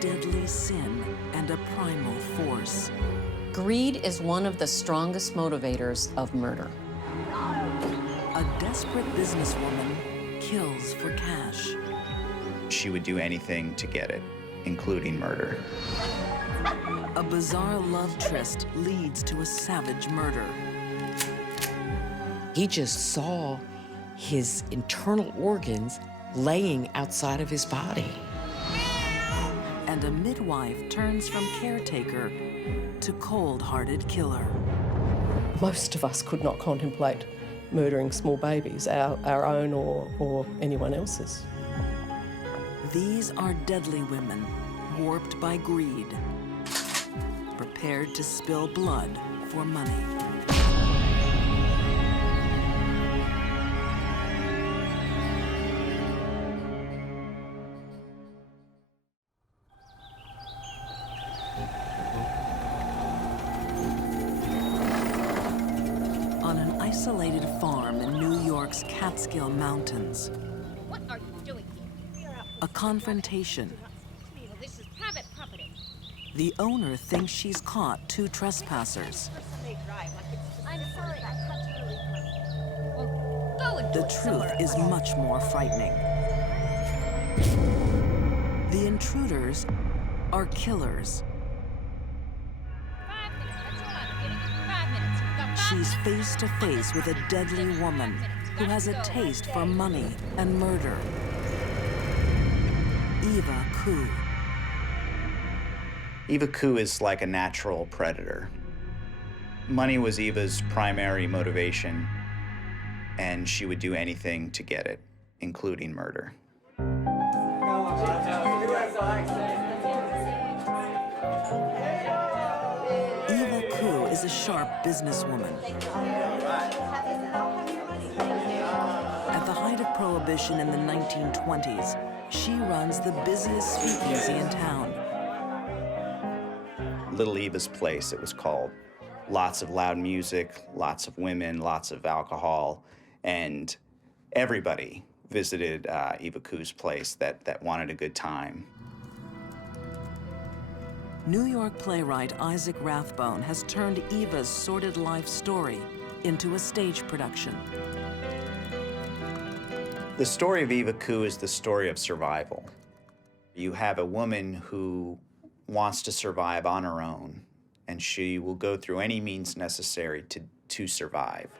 deadly sin and a primal force. Greed is one of the strongest motivators of murder. A desperate businesswoman kills for cash. She would do anything to get it, including murder. A bizarre love tryst leads to a savage murder. He just saw his internal organs laying outside of his body. And a midwife turns from caretaker to cold-hearted killer. Most of us could not contemplate murdering small babies, our own or anyone else's. These are deadly women, warped by greed, prepared to spill blood for money. On an isolated farm in New York's Catskill Mountains, What are you doing here? a confrontation. This is private property. The owner thinks she's caught two trespassers. I'm sorry, I cut you really close. Well, go and do The it somewhere truth is else. much more frightening. The intruders are killers. 5 minutes, that's all I'm giving you. 5 minutes. You've got 5 She's minutes. face to face with a deadly woman who has a taste for money and murder. Eva Coo. Eva Coo is like a natural predator. Money was Eva's primary motivation, and she would do anything to get it, including murder. Eva Coo is a sharp businesswoman. At the height of Prohibition in the 1920s, she runs the busiest speakeasy in town. Little Eva's Place, it was called. Lots of loud music, lots of women, lots of alcohol, and everybody visited Eva Coo's place that wanted a good time. New York playwright Isaac Rathbone has turned Eva's sordid life story into a stage production. The story of Eva Coo is the story of survival. You have a woman who wants to survive on her own, and she will go through any means necessary to survive.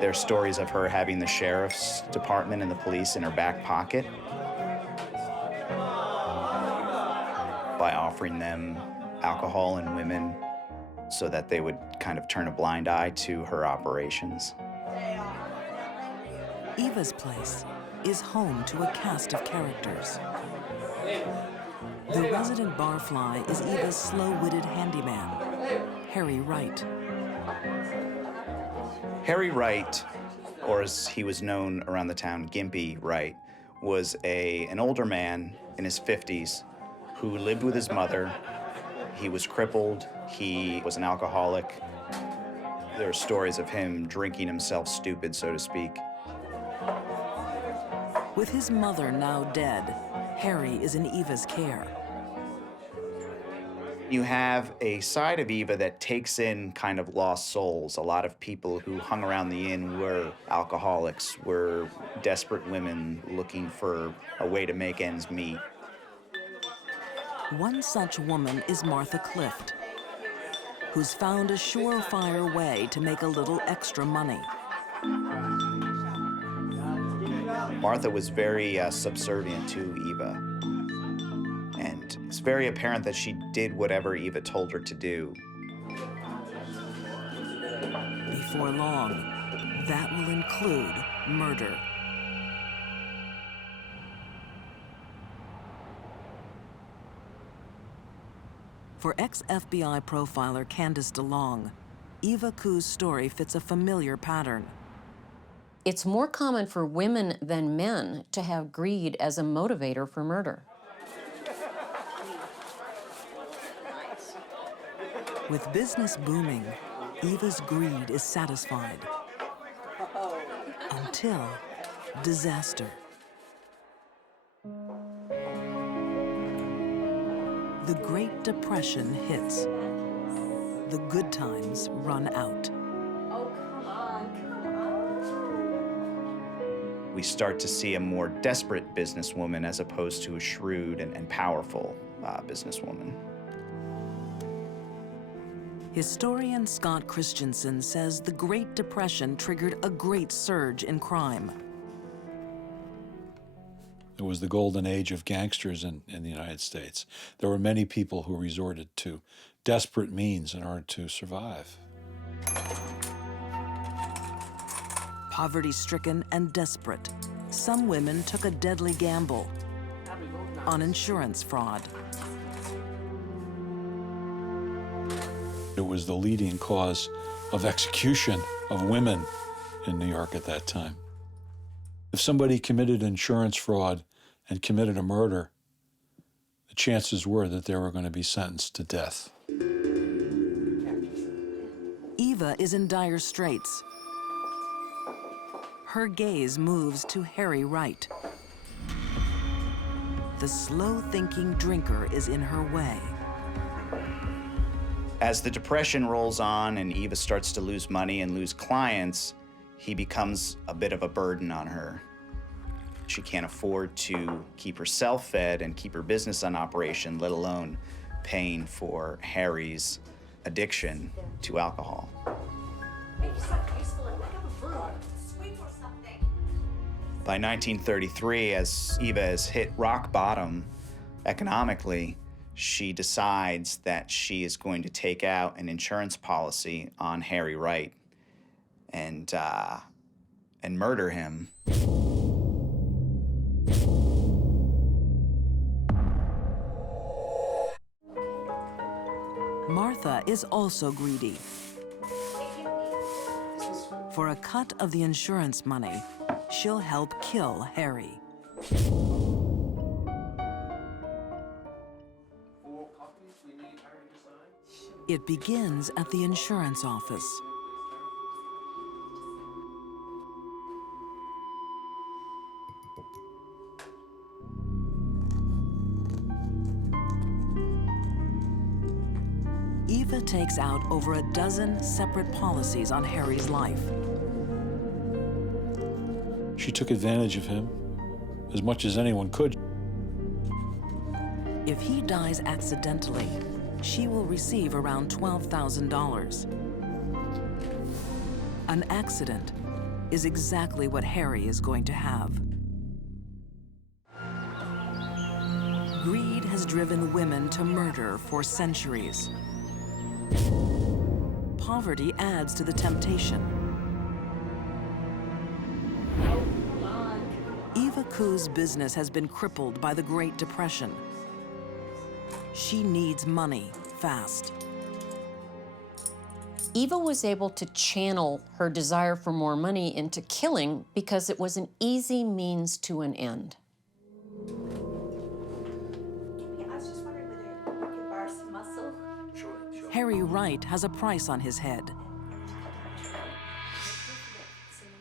There are stories of her having the sheriff's department and the police in her back pocket by offering them alcohol and women so that they would kind of turn a blind eye to her operations. Eva's Place is home to a cast of characters. The resident barfly is Eva's slow-witted handyman, Harry Wright. Harry Wright, or as he was known around the town, Gimpy Wright, was an older man in his 50s who lived with his mother. He was crippled, he was an alcoholic. There are stories of him drinking himself stupid, so to speak. With his mother now dead, Harry is in Eva's care. You have a side of Eva that takes in kind of lost souls. A lot of people who hung around the inn were alcoholics, were desperate women looking for a way to make ends meet. One such woman is Martha Clift, who's found a surefire way to make a little extra money. Martha was very subservient to Eva, and it's very apparent that she did whatever Eva told her to do. Before long, that will include murder. For ex-FBI profiler Candace DeLong, Eva Coo's story fits a familiar pattern. It's more common for women than men to have greed as a motivator for murder. With business booming, Eva's greed is satisfied. Until disaster. The Great Depression hits. The good times run out. Oh, come on, come on. We start to see a more desperate businesswoman as opposed to a shrewd and powerful businesswoman. Historian Scott Christensen says the Great Depression triggered a great surge in crime. It was the golden age of gangsters in the United States. There were many people who resorted to desperate means in order to survive. Poverty-stricken and desperate, some women took a deadly gamble on insurance fraud. It was the leading cause of execution of women in New York at that time. If somebody committed insurance fraud and committed a murder, the chances were that they were going to be sentenced to death. Eva is in dire straits. Her gaze moves to Harry Wright. The slow-thinking drinker is in her way. As the Depression rolls on and Eva starts to lose money and lose clients, he becomes a bit of a burden on her. She can't afford to keep herself fed and keep her business on operation, let alone paying for Harry's addiction to alcohol. By 1933, as Eva has hit rock bottom economically, she decides that she is going to take out an insurance policy on Harry Wright and murder him. Martha is also greedy. For a cut of the insurance money, she'll help kill Harry. It begins at the insurance office. Eva takes out over a dozen separate policies on Harry's life. She took advantage of him as much as anyone could. If he dies accidentally, she will receive around $12,000. An accident is exactly what Harry is going to have. Greed has driven women to murder for centuries. Poverty adds to the temptation. Eva Coo's business has been crippled by the Great Depression. She needs money fast. Eva was able to channel her desire for more money into killing because it was an easy means to an end. Yeah, I was just wondering whether you could borrow some muscle. Harry Wright has a price on his head.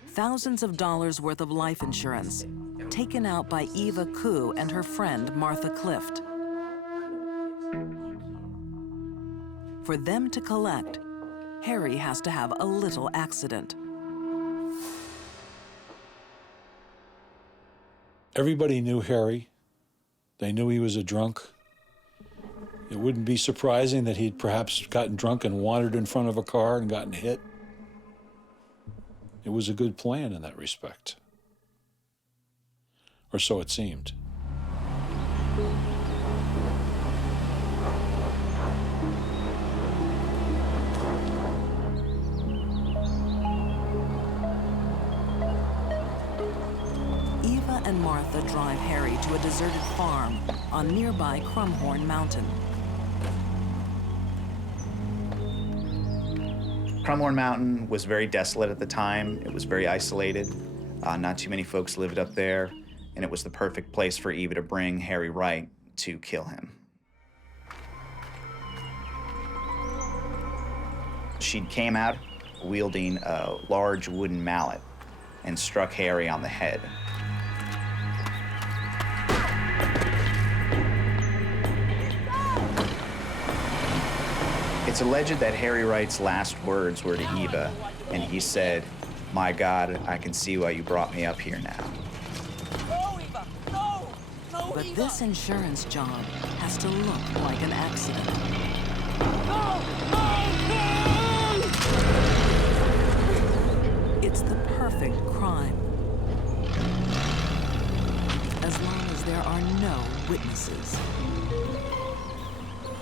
Thousands of dollars worth of life insurance taken out by Eva Coo and her friend Martha Clift. For them to collect, Harry has to have a little accident. Everybody knew Harry. They knew he was a drunk. It wouldn't be surprising that he'd perhaps gotten drunk and wandered in front of a car and gotten hit. It was a good plan in that respect. Or so it seemed. Eva and Martha drive Harry to a deserted farm on nearby Crumhorn Mountain. Crumhorn Mountain was very desolate at the time. It was very isolated. Not too many folks lived up there, and it was the perfect place for Eva to bring Harry Wright to kill him. She came out wielding a large wooden mallet and struck Harry on the head. It's alleged that Harry Wright's last words were to Eva, and he said, "My God, I can see why you brought me up here now." No, Eva! No! No, But Eva! this insurance job has to look like an accident. No! No! It's the perfect crime. As long as there are no witnesses.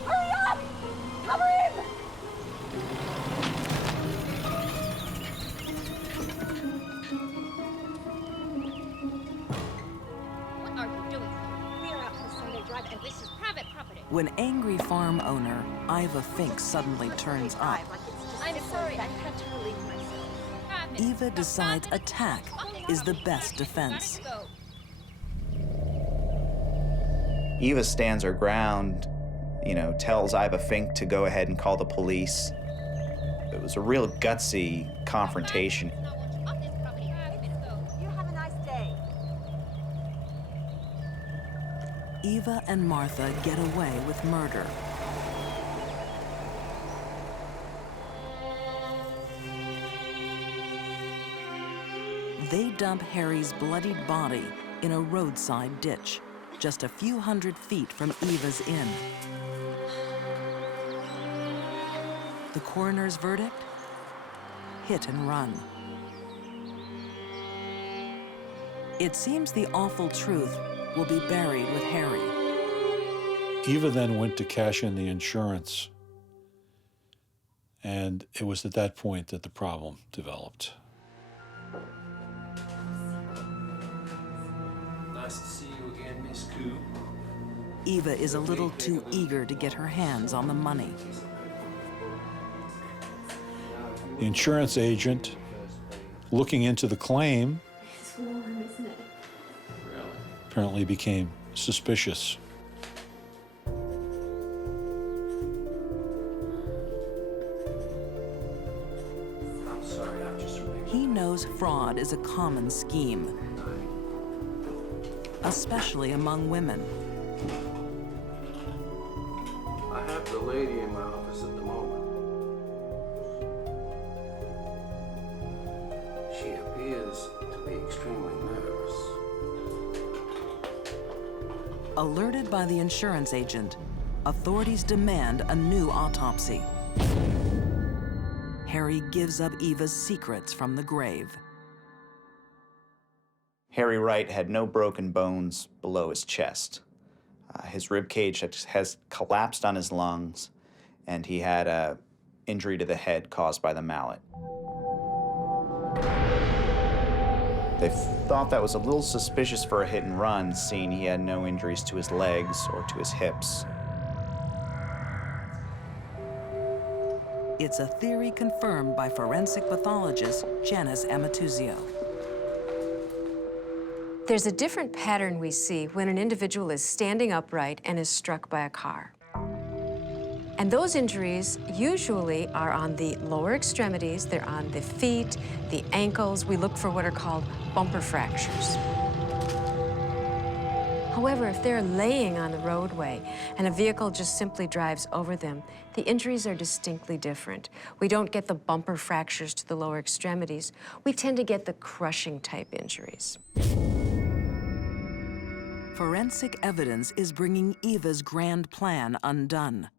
Hurry up! Cover him! What are you doing? We are out for a Sunday drive, and this is private property. When angry farm owner Eva Fink suddenly turns up, I'm sorry, I had to relieve myself. Eva decides attack is the best defense. Eva stands her ground, tells Eva Fink to go ahead and call the police. It was a real gutsy confrontation. You have a nice day. Eva and Martha get away with murder. They dump Harry's bloodied body in a roadside ditch, just a few hundred feet from Eva's inn. The coroner's verdict? Hit and run. It seems the awful truth will be buried with Harry. Eva then went to cash in the insurance, and it was at that point that the problem developed. Nice to see you again, Miss Coo. Eva is a little too eager to get her hands on the money. The insurance agent, looking into the claim, It's warm, isn't it? apparently became suspicious. I'm sorry, I've just remembered. He knows fraud is a common scheme, especially among women. I have the lady in my office at the moment. She appears to be extremely nervous. Alerted by the insurance agent, authorities demand a new autopsy. Harry gives up Eva's secrets from the grave. Harry Wright had no broken bones below his chest. His rib cage has collapsed on his lungs, and he had an injury to the head caused by the mallet. They thought that was a little suspicious for a hit and run, seeing he had no injuries to his legs or to his hips. It's a theory confirmed by forensic pathologist Janice Amatuzio. There's a different pattern we see when an individual is standing upright and is struck by a car. And those injuries usually are on the lower extremities, they're on the feet, the ankles. We look for what are called bumper fractures. However, if they're laying on the roadway and a vehicle just simply drives over them, the injuries are distinctly different. We don't get the bumper fractures to the lower extremities. We tend to get the crushing type injuries. Forensic evidence is bringing Eva's grand plan undone.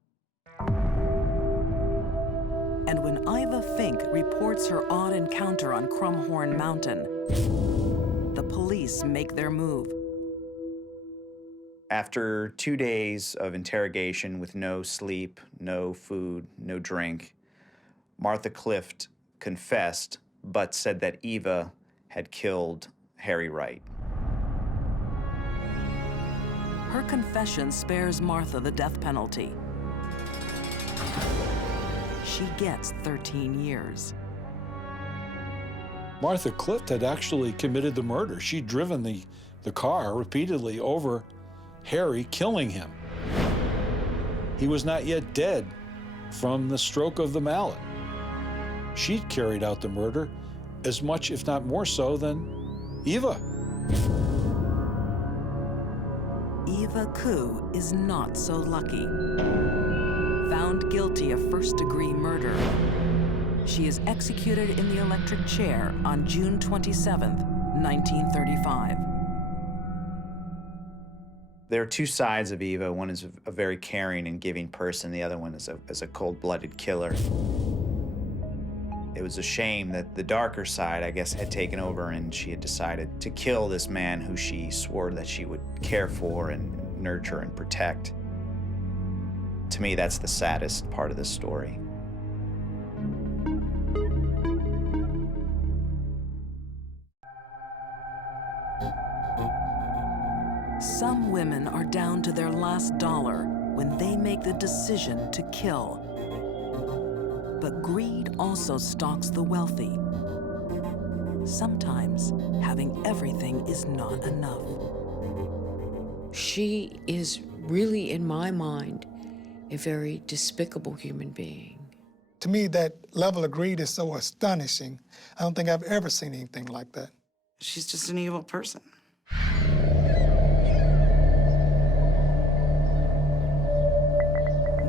And when Eva Fink reports her odd encounter on Crumhorn Mountain, the police make their move. After 2 days of interrogation with no sleep, no food, no drink, Martha Clift confessed, but said that Eva had killed Harry Wright. Her confession spares Martha the death penalty. She gets 13 years. Martha Clift had actually committed the murder. She'd driven the car repeatedly over Harry, killing him. He was not yet dead from the stroke of the mallet. She'd carried out the murder as much, if not more so, than Eva. Eva Coo is not so lucky. found guilty of first-degree murder. She is executed in the electric chair on June 27th, 1935. There are two sides of Eva. One is a very caring and giving person. The other one is a cold-blooded killer. It was a shame that the darker side, I guess, had taken over and she had decided to kill this man who she swore that she would care for and nurture and protect. To me, that's the saddest part of this story. Some women are down to their last dollar when they make the decision to kill. But greed also stalks the wealthy. Sometimes having everything is not enough. She is really, in my mind, a very despicable human being. To me, that level of greed is so astonishing. I don't think I've ever seen anything like that. She's just an evil person.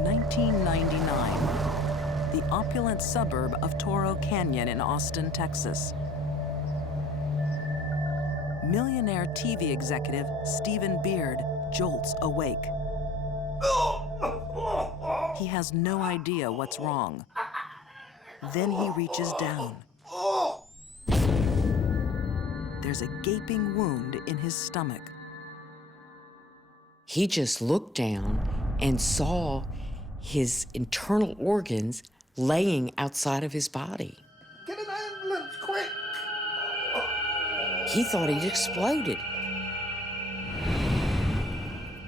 1999, the opulent suburb of Toro Canyon in Austin, Texas. Millionaire TV executive Stephen Beard jolts awake. He has no idea what's wrong. Then he reaches down. There's a gaping wound in his stomach. He just looked down and saw his internal organs laying outside of his body. Get an ambulance, quick! He thought he'd exploded.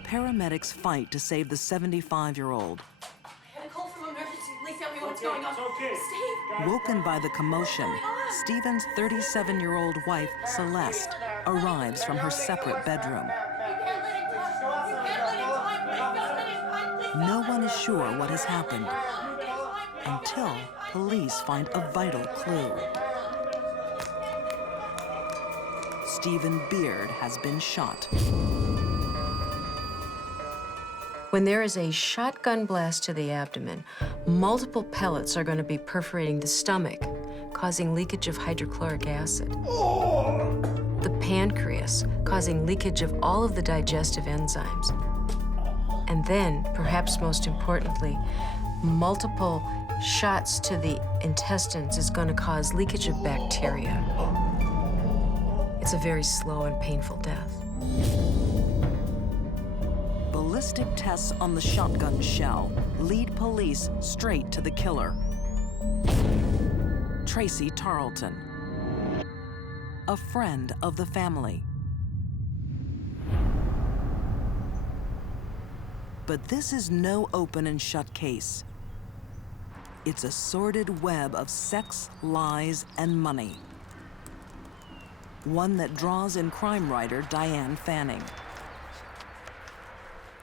Paramedics fight to save the 75-year-old. I had a call from emergency. Please tell me what's going on. Steve! Woken by the commotion, Stephen's 37-year-old wife, Celeste, arrives from her separate bedroom. No one is sure what has happened until police find a vital clue. Stephen Beard has been shot. When there is a shotgun blast to the abdomen, multiple pellets are going to be perforating the stomach, causing leakage of hydrochloric acid. The pancreas, causing leakage of all of the digestive enzymes. And then, perhaps most importantly, multiple shots to the intestines is going to cause leakage of bacteria. It's a very slow and painful death. Ballistic tests on the shotgun shell lead police straight to the killer. Tracy Tarleton, a friend of the family. But this is no open and shut case. It's a sordid web of sex, lies, and money. One that draws in crime writer Diane Fanning.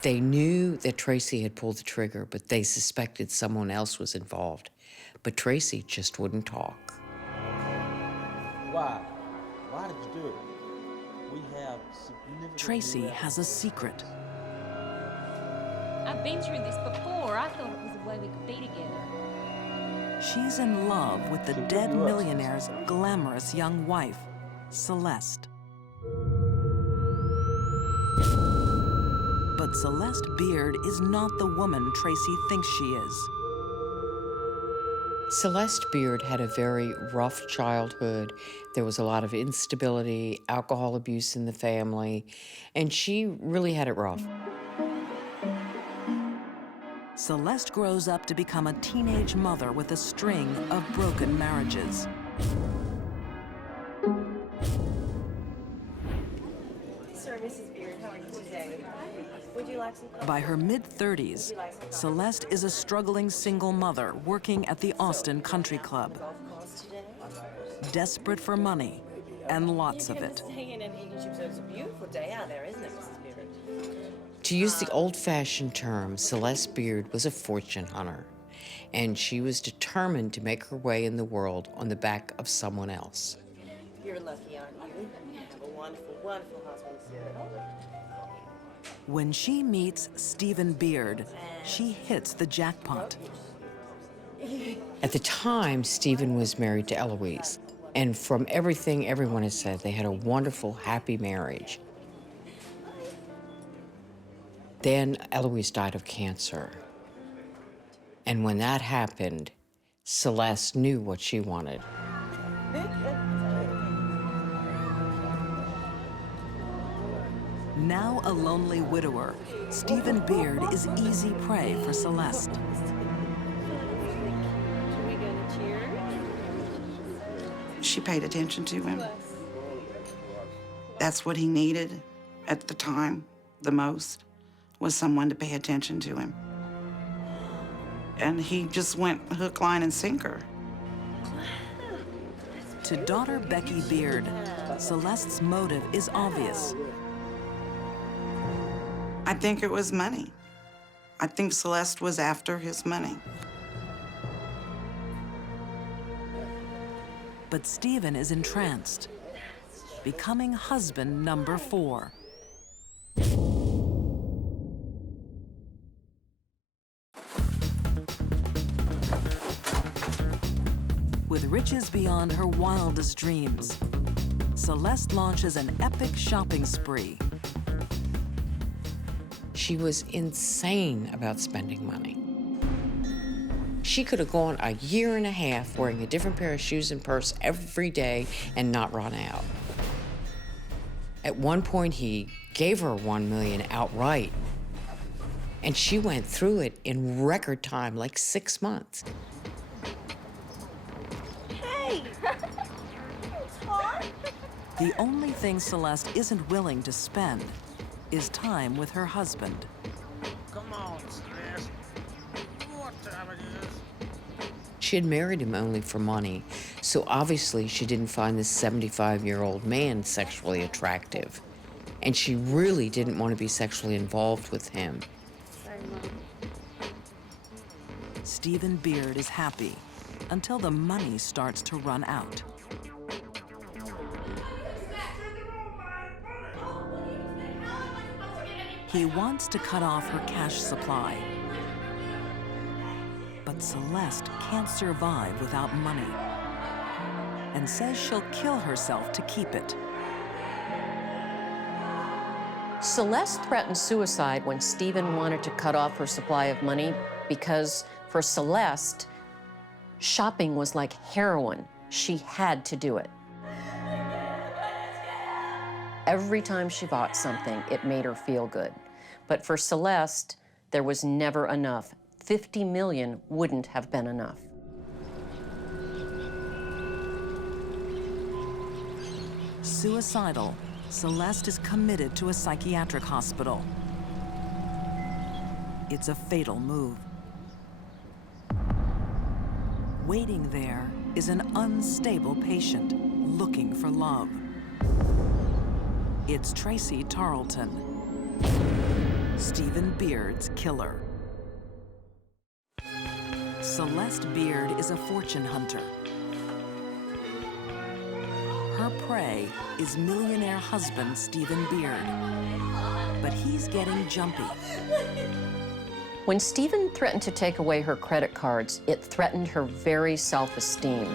They knew that Tracy had pulled the trigger, but they suspected someone else was involved. But Tracy just wouldn't talk. Why? Why did you do it? We have significant... Tracy has a secret. I've been through this before. I thought it was a way we could be together. She's in love with the dead millionaire's glamorous young wife, Celeste. But Celeste Beard is not the woman Tracy thinks she is. Celeste Beard had a very rough childhood. There was a lot of instability, alcohol abuse in the family, and she really had it rough. Celeste grows up to become a teenage mother with a string of broken marriages. Sir, Mrs. Beard, how are you today? Would you like some coffee? By her mid-30s, Celeste is a struggling single mother working at the Austin Country Club. Desperate for money, and lots of it. It's a beautiful day out there, isn't it, Mrs. Beard? To use the old-fashioned term, Celeste Beard was a fortune hunter, and she was determined to make her way in the world on the back of someone else. You're lucky, aren't you? You have a wonderful, wonderful husband, sir. When she meets Stephen Beard, she hits the jackpot. At the time, Stephen was married to Eloise, and from everything everyone has said, they had a wonderful, happy marriage. Then Eloise died of cancer. And when that happened, Celeste knew what she wanted. Now a lonely widower, Stephen Beard is easy prey for Celeste. She paid attention to him. That's what he needed at the time the most, was someone to pay attention to him. And he just went hook, line, and sinker. To daughter Becky Beard, Celeste's motive is obvious. I think it was money. I think Celeste was after his money. But Stephen is entranced, becoming husband number 4. With riches beyond her wildest dreams, Celeste launches an epic shopping spree. She was insane about spending money. She could have gone a year and a half wearing a different pair of shoes and purse every day and not run out. At one point, he gave her $1 million outright, and she went through it in record time, like 6 months. Hey! The only thing Celeste isn't willing to spend is time with her husband. Come on, Celeste. You know what time it is. She had married him only for money, so obviously she didn't find this 75-year-old man sexually attractive. And she really didn't want to be sexually involved with him. Stephen Beard is happy until the money starts to run out. He wants to cut off her cash supply. But Celeste can't survive without money and says she'll kill herself to keep it. Celeste threatened suicide when Stephen wanted to cut off her supply of money because for Celeste, shopping was like heroin. She had to do it. Every time she bought something, it made her feel good. But for Celeste, there was never enough. 50 million wouldn't have been enough. Suicidal, Celeste is committed to a psychiatric hospital. It's a fatal move. Waiting there is an unstable patient looking for love. It's Tracy Tarleton, Stephen Beard's killer. Celeste Beard is a fortune hunter. Her prey is millionaire husband Stephen Beard, but he's getting jumpy. When Stephen threatened to take away her credit cards, it threatened her very self-esteem.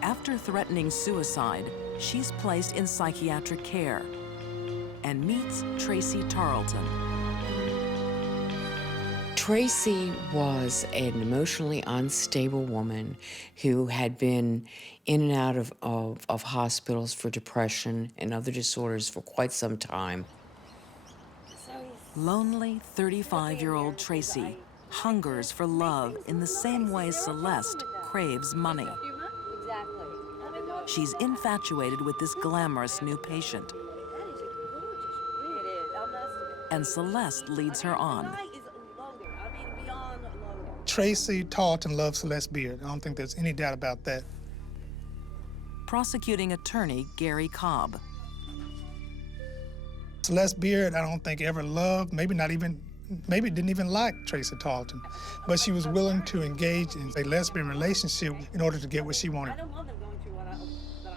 After threatening suicide, she's placed in psychiatric care and meets Tracy Tarleton. Tracy was an emotionally unstable woman who had been in and out of hospitals for depression and other disorders for quite some time. Lonely 35-year-old Tracy hungers for love in the same way Celeste craves money. She's infatuated with this glamorous new patient. And Celeste leads her on. Tracy Tarleton loves Celeste Beard. I don't think there's any doubt about that. Prosecuting attorney Gary Cobb. Celeste Beard, I don't think ever loved, maybe didn't even like Tracy Tarleton, but she was willing to engage in a lesbian relationship in order to get what she wanted.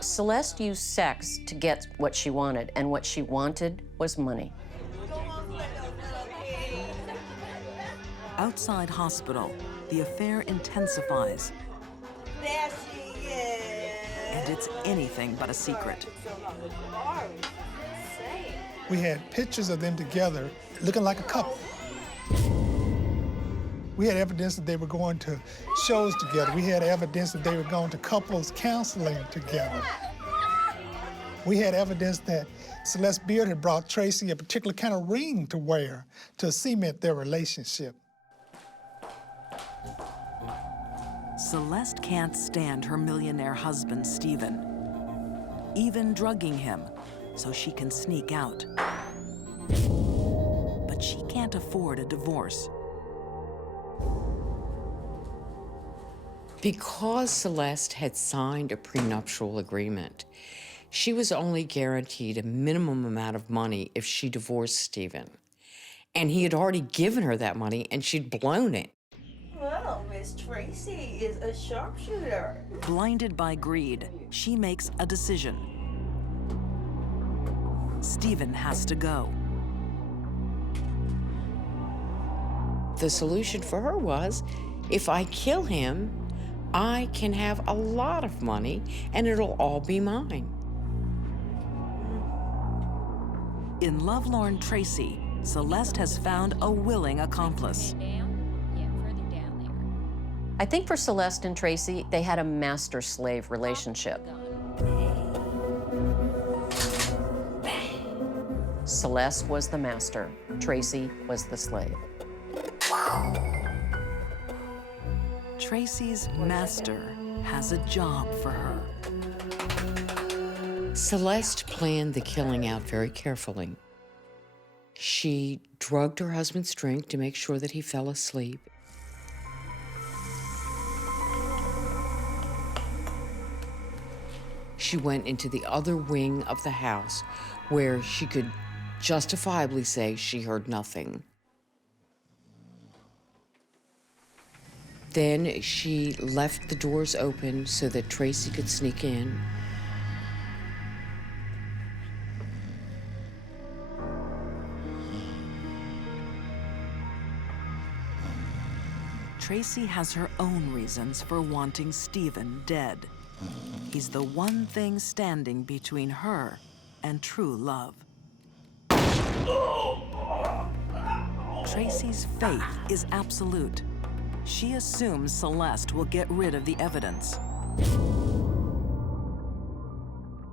Celeste used sex to get what she wanted, and what she wanted was money. Outside hospital, the affair intensifies. There she is. And it's anything but a secret. We had pictures of them together looking like a couple. We had evidence that they were going to shows together. We had evidence that they were going to couples counseling together. We had evidence that Celeste Beard had brought Tracy a particular kind of ring to wear to cement their relationship. Celeste can't stand her millionaire husband, Stephen, even drugging him so she can sneak out. But she can't afford a divorce. Because Celeste had signed a prenuptial agreement, she was only guaranteed a minimum amount of money if she divorced Stephen. And he had already given her that money, and she'd blown it. Well, Miss Tracy is a sharpshooter. Blinded by greed, she makes a decision. Stephen has to go. The solution for her was, if I kill him, I can have a lot of money, and it'll all be mine. In Lovelorn Tracy, Celeste has found a willing accomplice. I think for Celeste and Tracy, they had a master-slave relationship. Celeste was the master, Tracy was the slave. Tracy's master has a job for her. Celeste planned the killing out very carefully. She drugged her husband's drink to make sure that he fell asleep. She went into the other wing of the house where she could justifiably say she heard nothing. Then she left the doors open so that Tracy could sneak in. Tracy has her own reasons for wanting Stephen dead. He's the one thing standing between her and true love. Tracy's faith is absolute. She assumes Celeste will get rid of the evidence.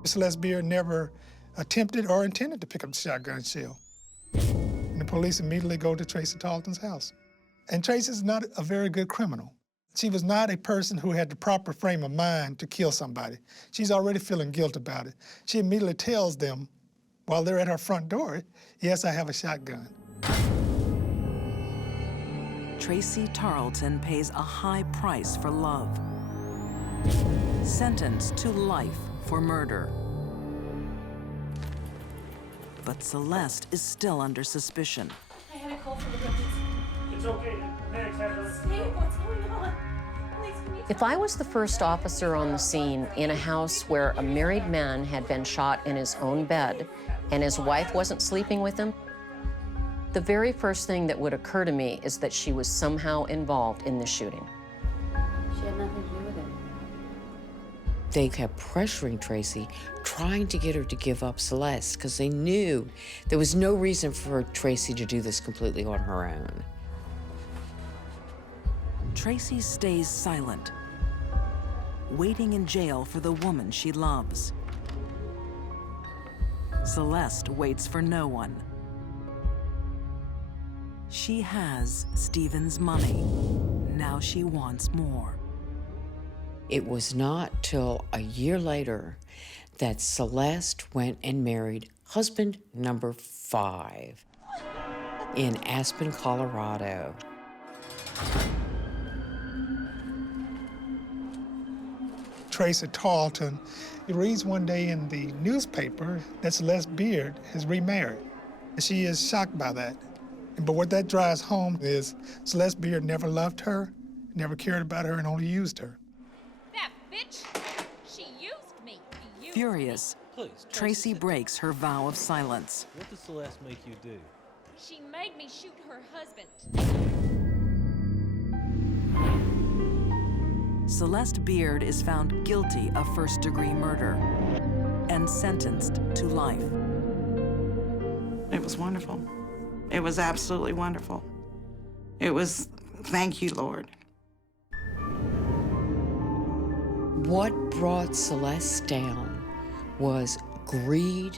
Celeste Beard never attempted or intended to pick up the shotgun shell. And the police immediately go to Tracy Tarleton's house. And Tracy's not a very good criminal. She was not a person who had the proper frame of mind to kill somebody. She's already feeling guilt about it. She immediately tells them, while they're at her front door, yes, I have a shotgun. Tracy Tarleton pays a high price for love. Sentenced to life for murder. But Celeste is still under suspicion. I had a call from the deputies. It's okay. Next, Steve, what's going on? Please, can you If I was the first officer on the scene in a house where a married man had been shot in his own bed and his wife wasn't sleeping with him, the very first thing that would occur to me is that she was somehow involved in the shooting. She had nothing to do with it. They kept pressuring Tracy, trying to get her to give up Celeste, because they knew there was no reason for Tracy to do this completely on her own. Tracy stays silent, waiting in jail for the woman she loves. Celeste waits for no one. She has Stephen's money. Now she wants more. It was not till a year later that Celeste went and married husband number 5 in Aspen, Colorado. Tracy Tarleton reads one day in the newspaper that Celeste Beard has remarried. And she is shocked by that. But what that drives home is Celeste Beard never loved her, never cared about her, and only used her. That bitch, she used me. Furious, Tracy breaks her vow of silence. What did Celeste make you do? She made me shoot her husband. Celeste Beard is found guilty of first-degree murder and sentenced to life. It was wonderful. It was absolutely wonderful. It was, thank you, Lord. What brought Celeste down was greed,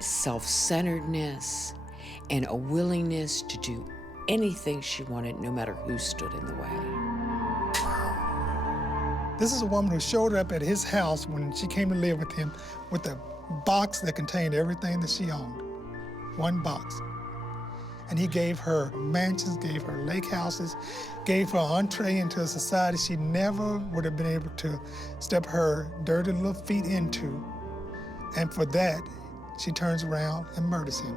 self-centeredness, and a willingness to do anything she wanted, no matter who stood in the way. This is a woman who showed up at his house when she came to live with him with a box that contained everything that she owned. One box. And he gave her mansions, gave her lake houses, gave her entree into a society she never would have been able to step her dirty little feet into. And for that, she turns around and murders him.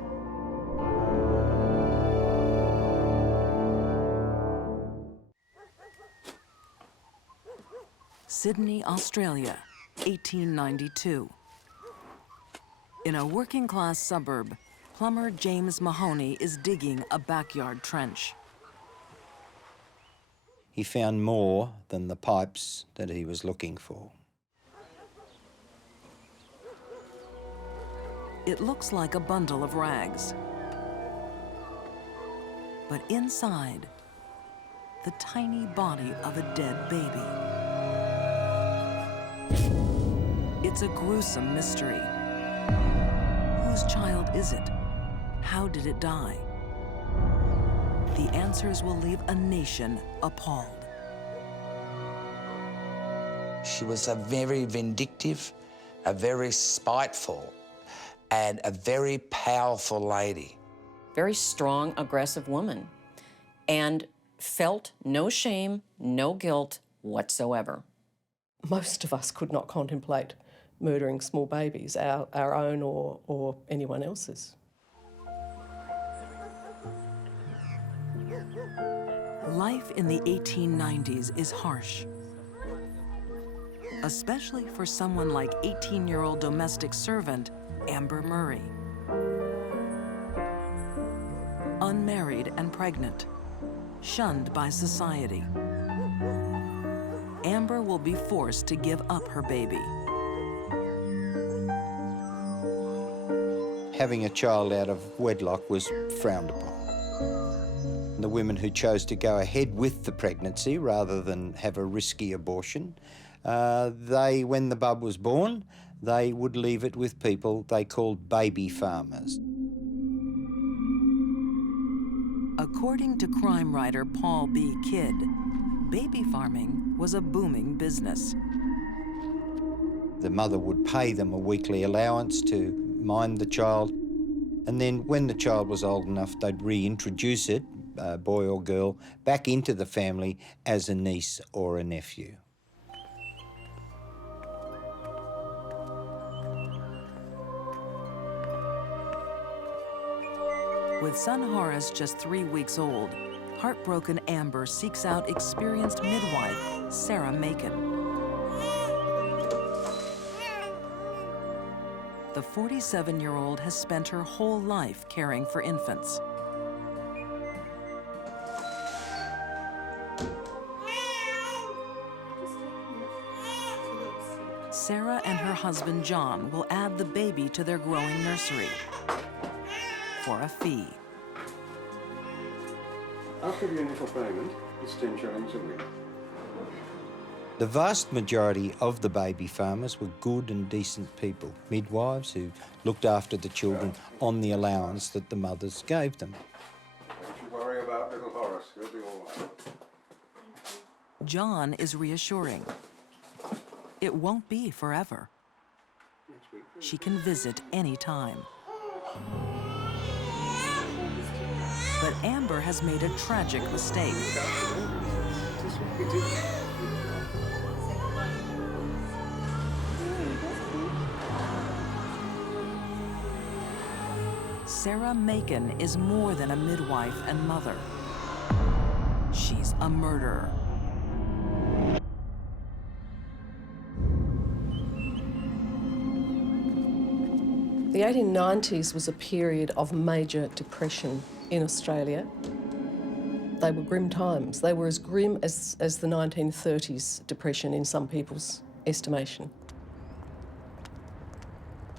Sydney, Australia, 1892. In a working-class suburb, plumber James Mahoney is digging a backyard trench. He found more than the pipes that he was looking for. It looks like a bundle of rags. But inside, the tiny body of a dead baby. It's a gruesome mystery. Whose child is it? How did it die? The answers will leave a nation appalled. She was a very vindictive, a very spiteful, and a very powerful lady. Very strong, aggressive woman, and felt no shame, no guilt whatsoever. Most of us could not contemplate murdering small babies, our own or anyone else's. Life in the 1890s is harsh, especially for someone like 18-year-old domestic servant Amber Murray. Unmarried and pregnant, shunned by society, Amber will be forced to give up her baby. Having a child out of wedlock was frowned upon. The women who chose to go ahead with the pregnancy rather than have a risky abortion, when the bub was born, they would leave it with people they called baby farmers. According to crime writer Paul B. Kidd, baby farming was a booming business. The mother would pay them a weekly allowance to mind the child, and then when the child was old enough, they'd reintroduce it, boy or girl, back into the family as a niece or a nephew. With son Horace just 3 weeks old, heartbroken Amber seeks out experienced midwife Sarah Macon. The 47-year-old has spent her whole life caring for infants. Sarah and her husband John will add the baby to their growing nursery for a fee. After the initial payment, it's 10 shillings a week. The vast majority of the baby farmers were good and decent people, midwives who looked after the children on the allowance that the mothers gave them. Don't you worry about little Horace, he'll be all right. John is reassuring. It won't be forever. She can visit any time. But Amber has made a tragic mistake. Sarah Macon is more than a midwife and mother. She's a murderer. The 1890s was a period of major depression in Australia. They were grim times. They were as grim as the 1930s depression in some people's estimation.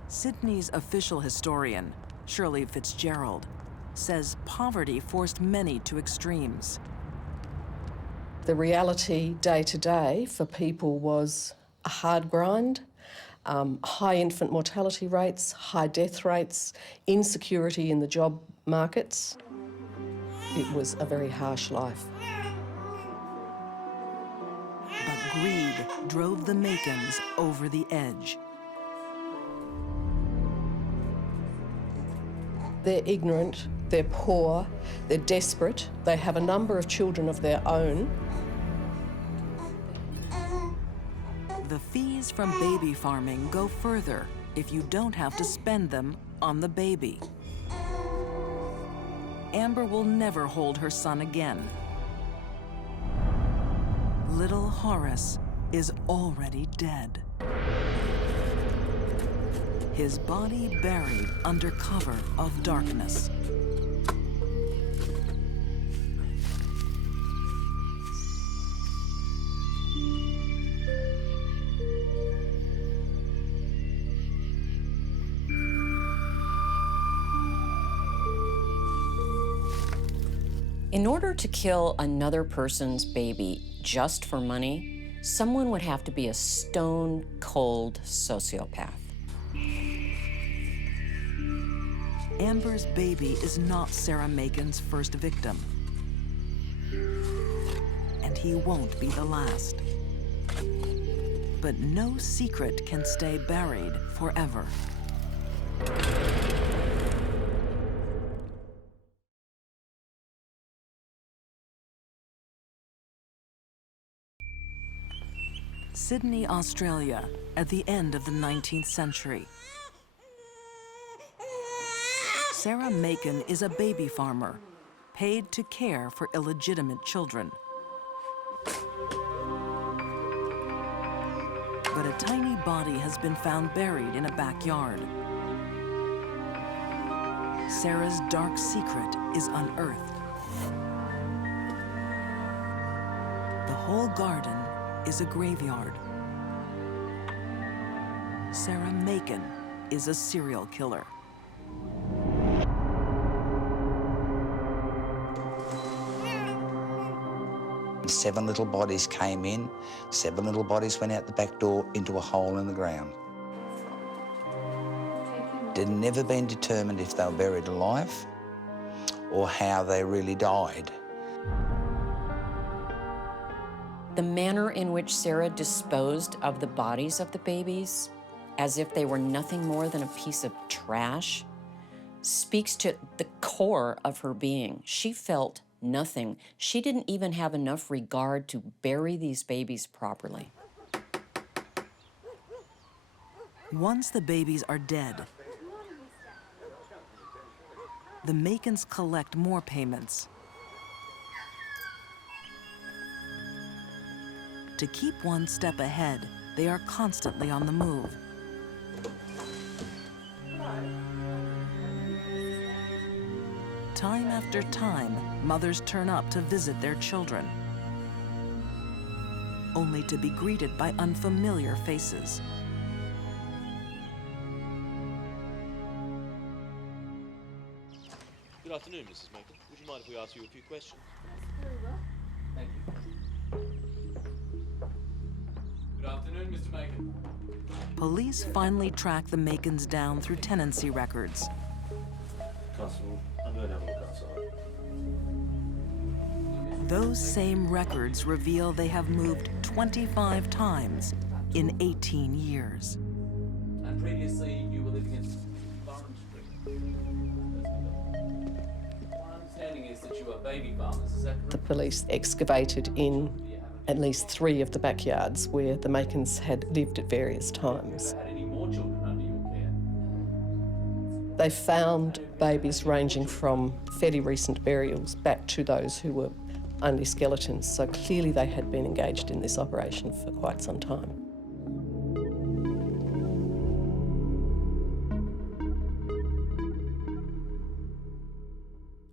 Sydney's official historian, Shirley Fitzgerald, says poverty forced many to extremes. The reality day to day for people was a hard grind, high infant mortality rates, high death rates, insecurity in the job markets. It was a very harsh life. But greed drove the Macons over the edge. They're ignorant, they're poor, they're desperate, they have a number of children of their own. The fees from baby farming go further if you don't have to spend them on the baby. Amber will never hold her son again. Little Horace is already dead. His body buried under cover of darkness. In order to kill another person's baby just for money, someone would have to be a stone-cold sociopath. Amber's baby is not Sarah Macon's first victim. And he won't be the last. But no secret can stay buried forever. Sydney, Australia, at the end of the 19th century. Sarah Macon is a baby farmer, paid to care for illegitimate children. But a tiny body has been found buried in a backyard. Sarah's dark secret is unearthed. The whole garden is a graveyard. Sarah Macon is a serial killer. Seven little bodies came in, 7 little bodies went out the back door into a hole in the ground. It had never been determined if they were buried alive or how they really died. The manner in which Sarah disposed of the bodies of the babies, as if they were nothing more than a piece of trash, speaks to the core of her being. She felt nothing. She didn't even have enough regard to bury these babies properly. Once the babies are dead, the Macons collect more payments. To keep one step ahead, they are constantly on the move. Time after time, mothers turn up to visit their children, only to be greeted by unfamiliar faces. Good afternoon, Mrs. Macon. Would you mind if we ask you a few questions? Very well. Thank you. Good afternoon, Mr. Macon. Police finally track the Macons down through tenancy records. Constable, I'm going to have a look outside. Those same records reveal they have moved 25 times in 18 years. And previously, you were living in Lawrence Street. My understanding is that you are baby farmers, is that correct? The police excavated in at least 3 of the backyards where the Macons had lived at various times. Had any more children under your care? They found babies ranging from fairly recent burials back to those who were only skeletons, so clearly they had been engaged in this operation for quite some time.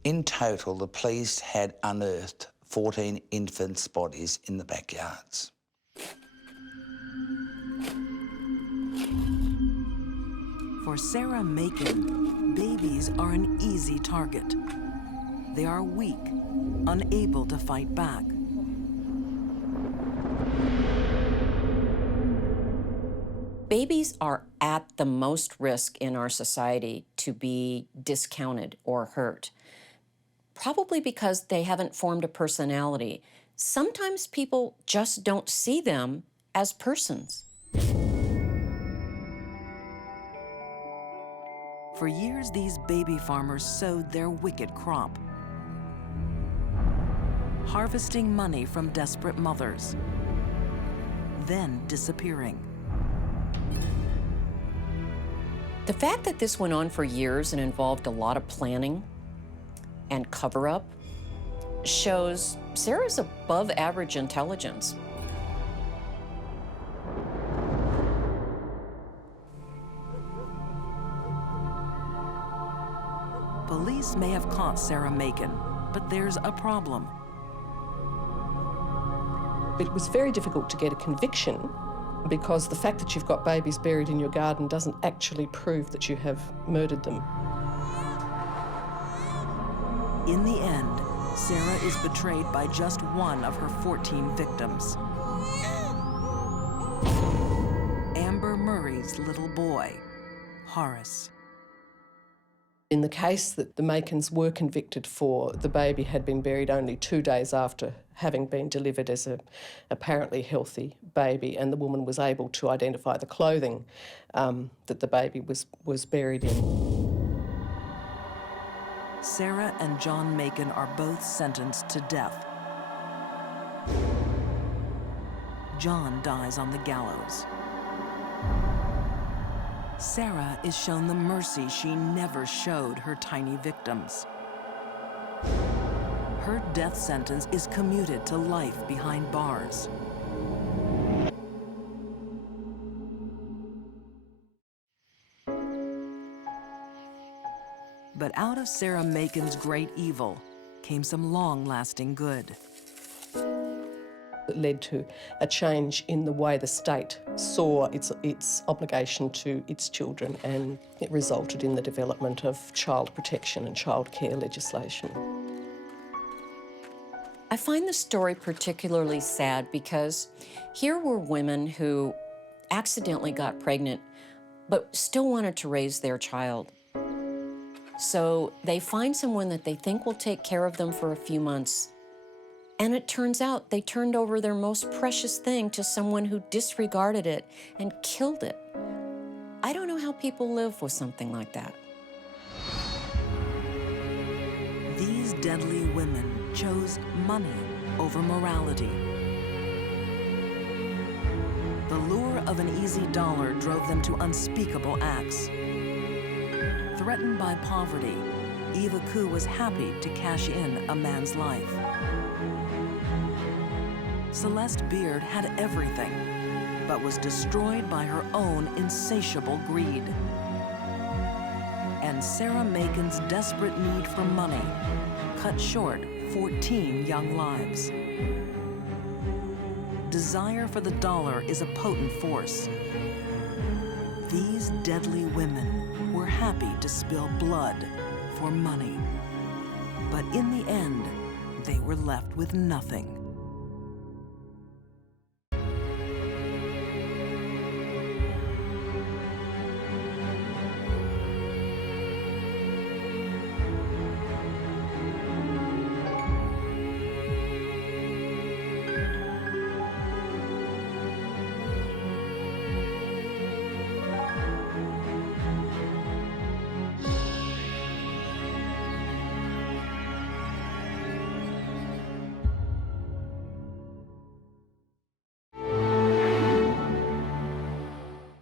In total, the police had unearthed 14 infants' bodies in the backyards. For Sarah Macon, babies are an easy target. They are weak, unable to fight back. Babies are at the most risk in our society to be discounted or hurt, probably because they haven't formed a personality. Sometimes people just don't see them as persons. For years, these baby farmers sowed their wicked crop, harvesting money from desperate mothers, then disappearing. The fact that this went on for years and involved a lot of planning and cover-up shows Sarah's above average intelligence. Police may have caught Sarah Macon, but there's a problem. It was very difficult to get a conviction because the fact that you've got babies buried in your garden doesn't actually prove that you have murdered them. In the end, Sarah is betrayed by just one of her 14 victims. Amber Murray's little boy, Horace. In the case that the Macons were convicted for, the baby had been buried only 2 days after having been delivered as a apparently healthy baby, and the woman was able to identify the clothing that the baby was buried in. Sarah and John Macon are both sentenced to death. John dies on the gallows. Sarah is shown the mercy she never showed her tiny victims. Her death sentence is commuted to life behind bars. But out of Sarah Macon's great evil came some long-lasting good. It led to a change in the way the state saw its obligation to its children, and it resulted in the development of child protection and child care legislation. I find the story particularly sad because here were women who accidentally got pregnant but still wanted to raise their child. So they find someone that they think will take care of them for a few months. And it turns out they turned over their most precious thing to someone who disregarded it and killed it. I don't know how people live with something like that. These deadly women chose money over morality. The lure of an easy dollar drove them to unspeakable acts. Threatened by poverty, Eva Coo was happy to cash in a man's life. Celeste Beard had everything, but was destroyed by her own insatiable greed. And Sarah Macon's desperate need for money cut short 14 young lives. Desire for the dollar is a potent force. These deadly women were happy to spill blood for money. But in the end, they were left with nothing.